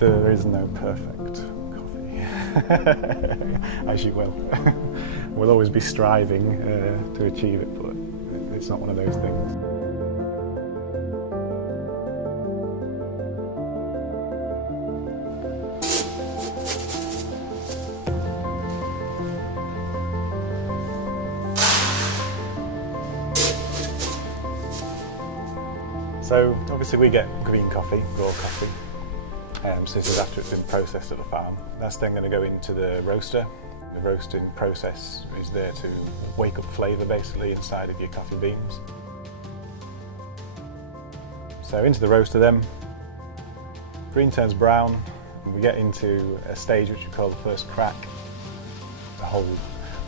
There is no perfect coffee, as you will. We'll always be striving to achieve it, but it's not one of those things. So obviously we get green coffee, raw coffee. So this is after it's been processed at the farm. That's then going to go into the roaster. The roasting process is there to wake up flavour basically inside of your coffee beans. So into the roaster then, green turns brown, and we get into a stage which we call the first crack. A whole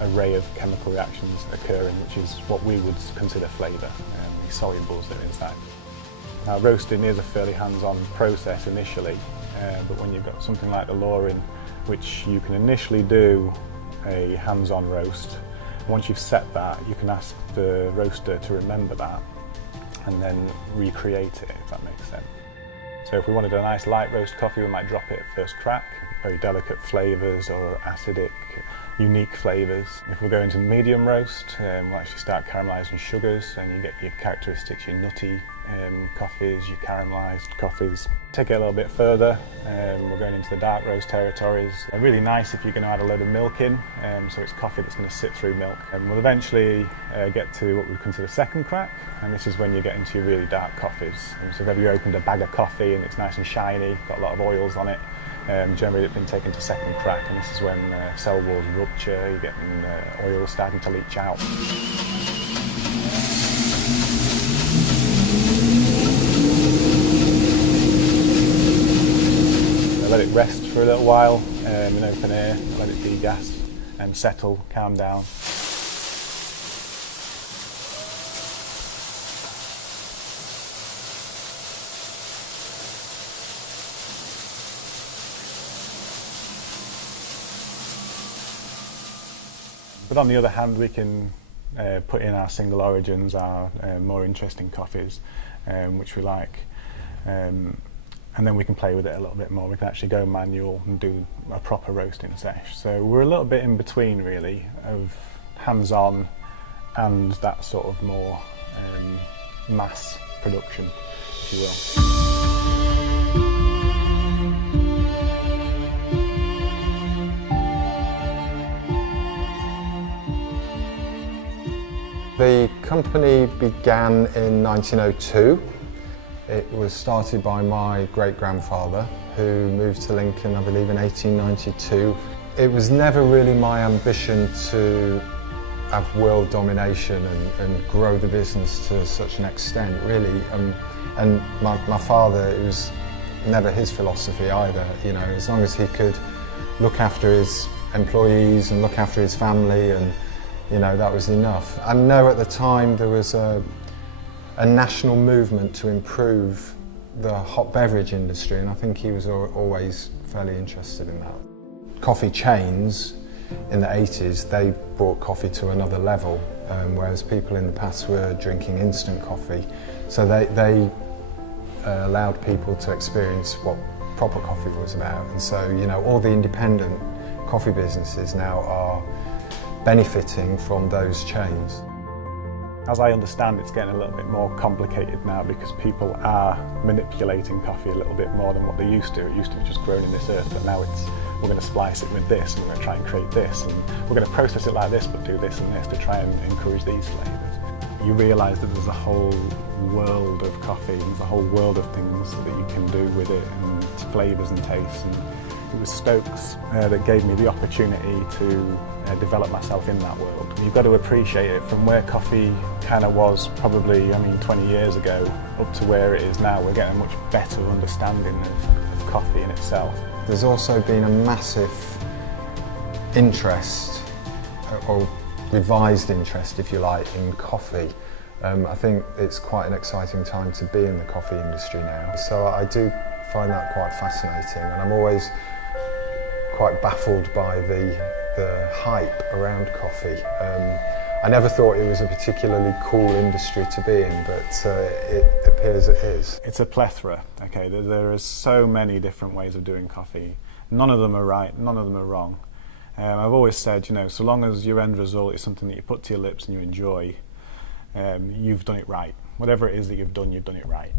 array of chemical reactions occurring, which is what we would consider flavour, the solubles that are inside. Now roasting is a fairly hands-on process initially, but when you've got something like the laurin, which you can initially do a hands-on roast, once you've set that, you can ask the roaster to remember that and then recreate it, if that makes sense. So if we wanted a nice light roast coffee, we might drop it at first crack, very delicate flavours or acidic, unique flavours. If we're going to medium roast, we'll actually start caramelising sugars, and you get your characteristics, your nutty coffees, your caramelised coffees. Take it a little bit further, we're going into the dark roast territories. Really nice if you're going to add a load of milk in, so it's coffee that's going to sit through milk. And we'll eventually get to what we consider second crack, and this is when you get into your really dark coffees. So if ever you opened a bag of coffee and it's nice and shiny, got a lot of oils on it, generally it's been taken to second crack, and this is when cell walls rupture, you're getting oil starting to leach out. Let it rest for a little while in open air, let it degas and settle, calm down. But on the other hand, we can put in our single origins, our more interesting coffees, which we like. And then we can play with it a little bit more. We can actually go manual and do a proper roasting sesh. So we're a little bit in between really of hands-on and that sort of more mass production, if you will. The company began in 1902. It was started by my great-grandfather, who moved to Lincoln, I believe, in 1892. It was never really my ambition to have world domination and grow the business to such an extent, really. And my father, it was never his philosophy either. You know, as long as he could look after his employees and look after his family, and you know, that was enough. I know at the time there was a national movement to improve the hot beverage industry, and I think he was always fairly interested in that. Coffee chains in the 80s, they brought coffee to another level, whereas people in the past were drinking instant coffee. So they allowed people to experience what proper coffee was about. And so, you know, all the independent coffee businesses now are benefiting from those chains. As I understand, it's getting a little bit more complicated now because people are manipulating coffee a little bit more than what they used to. It used to be just grown in this earth, but now it's, we're going to splice it with this, and we're going to try and create this, and we're going to process it like this, but do this and this to try and encourage these flavours. You realise that there's a whole world of coffee, there's a whole world of things that you can do with it, and flavours and tastes. And it was Stokes that gave me the opportunity to develop myself in that world. You've got to appreciate it from where coffee kind of was probably, 20 years ago, up to where it is now. We're getting a much better understanding of coffee in itself. There's also been a massive interest, or revised interest if you like, in coffee. I think it's quite an exciting time to be in the coffee industry now. So I do find that quite fascinating, and I'm always quite baffled by the hype around coffee. I never thought it was a particularly cool industry to be in, but it appears it is. It's a plethora, okay? There are so many different ways of doing coffee. None of them are right, none of them are wrong. I've always said, you know, so long as your end result is something that you put to your lips and you enjoy, you've done it right. Whatever it is that you've done it right.